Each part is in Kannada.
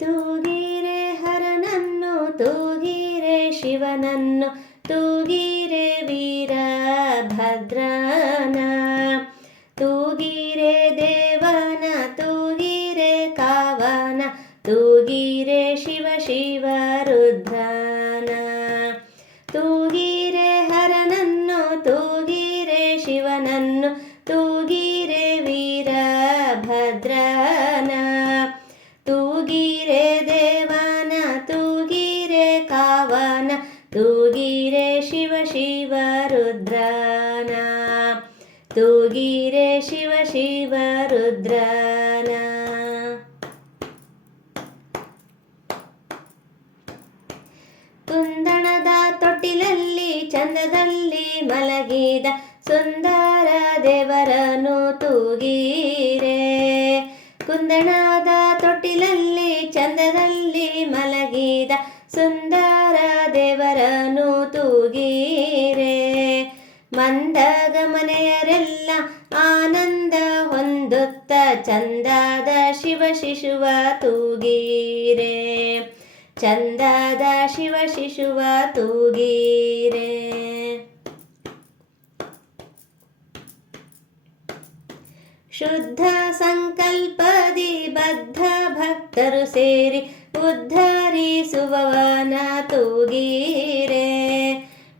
ತೂಗಿರೆ ಹರನನ್ನು ತೂಗಿರೆ ಶಿವನನ್ನು ತೂಗಿರೆ ವೀರ ಭದ್ರನ ತೂಗಿರೆ ದೇವನ ತೂಗಿರೆ ಕಾವನ ತೂಗಿರೆ ಶಿವ ಶಿವ ಶಿವ ಶಿವ ರುದ್ರನ ತೂಗಿರೆ ಶಿವ ಶಿವ ರುದ್ರನ ಕುಂದಣದ ತೊಟ್ಟಿಲಲ್ಲಿ, ಚಂದದಲ್ಲಿ ಮಲಗಿದ ಸುಂದರ ದೇವರನು ತೂಗೀರೆ. ಕುಂದಣದ ತೊಟ್ಟಿಲಲ್ಲಿ, ಚಂದದಲ್ಲಿ ಮಲಗಿದ ಸುಂದರ ದೇವರನು ತೂಗಿರೆ ಮಂದಗ ಮನೆಯರೆಲ್ಲ ಆನಂದ ಹೊಂದುತ್ತ ಚಂದದ ಶಿವ ಶಿಶುವ ತೂಗೀರೆ? ಚಂದದ ಶಿವ ಶಿಶುವ ತೂಗಿರೆ? ಶುದ್ಧ ಸಂಕಲ್ಪದಿ ಬದ್ಧ ಭಕ್ತರು ಸೇರಿ ಉದ್ಧರಿಸುವವನ ತೂಗಿರೆ?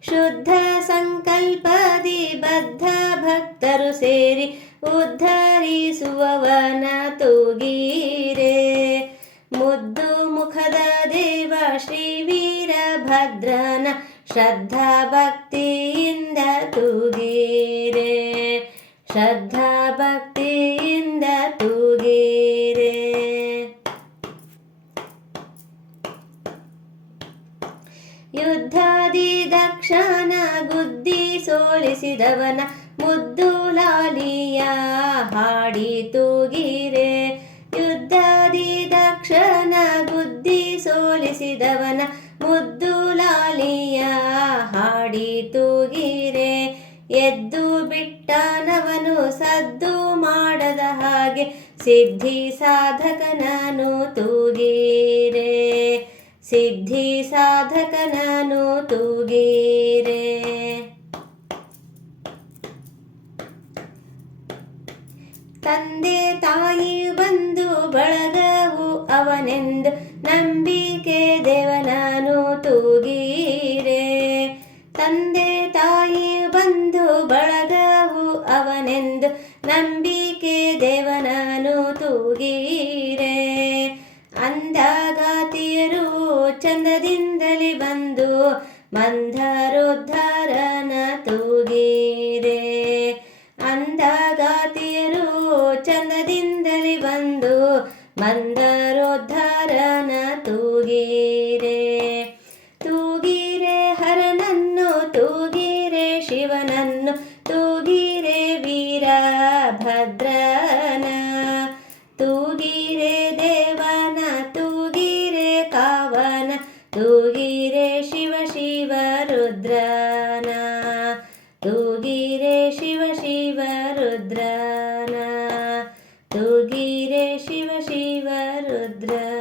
ಶುದ್ಧ ಸಂಕಲ್ಪದಿ ಬದ್ಧ ಭಕ್ತರು ಸೇರಿ ಉದ್ಧರಿಸುವವನ ತೂಗೀರೆ. ಮುದ್ದು ಮುಖದ ದೇವ ಶ್ರೀ ವೀರಭದ್ರನ ಶ್ರದ್ಧಾ ಭಕ್ತಿಯಿಂದ ತೂಗೀರೆ. ಶ್ರದ್ಧಾ ಭಕ್ತಿಯಿಂದ ತೂಗೀರೆ. ಯುದ್ಧಾದಿ ದಕ್ಷನ ಗುದ್ದಿ ಸೋಲಿಸಿದವನ ಮುದ್ದು ಲಾಲಿಯ ಹಾಡಿ ತೂಗಿರೆ ಯುದ್ಧದಿ ದಕ್ಷನ ಬುದ್ಧಿ ಸೋಲಿಸಿದವನ ಮುದ್ದು ಲಾಲಿಯ ಹಾಡಿ ತೂಗಿರೆ ಎದ್ದು ಬಿಟ್ಟನವನು ಸದ್ದು ಮಾಡದ ಹಾಗೆ ಸಿದ್ಧಿ ಸಾಧಕನನು ತೂಗಿರೆ ಸಿದ್ಧಿ ಸಾಧಕನನು ತೂಗಿರೆ ತಂದೆ ತಾಯಿ ಬಂದು ಬಳಗವು ಅವನೆಂದು ನಂಬಿಕೆ ದೇವನಾನು ತೂಗೀರೆ. ತಂದೆ ತಾಯಿ ಬಂದು ಬಳಗವು ಅವನೆಂದು ನಂಬಿಕೆ ದೇವನಾನು ತೂಗೀರೆ. ಅಂಧಗಾತಿಯರು ಚಂದದಿಂದಲೇ ಬಂದು ಮಂದರೋದ್ಧಾರನ ತೂಗಿರೆ ಅಂಧರೋದ್ಧರನ ತೂಗಿರೆ ತೂಗಿರೆ ಹರನನ್ನು ತೂಗಿರೆ ಶಿವನನ್ನು ತೂಗಿರೆ ವೀರ ಭದ್ರನ ತೂಗಿರೆ ದೇವನ ತೂಗಿರೆ ಕಾವನ ತೂಗಿರೆ ಶಿವ ಶಿವ ರುದ್ರನ ತೂಗಿರೆ ಶಿವ ಶಿವ ರುದ್ರನ ತೂಗಿರೆ ಶಿವ ಶಿವ இருக்குது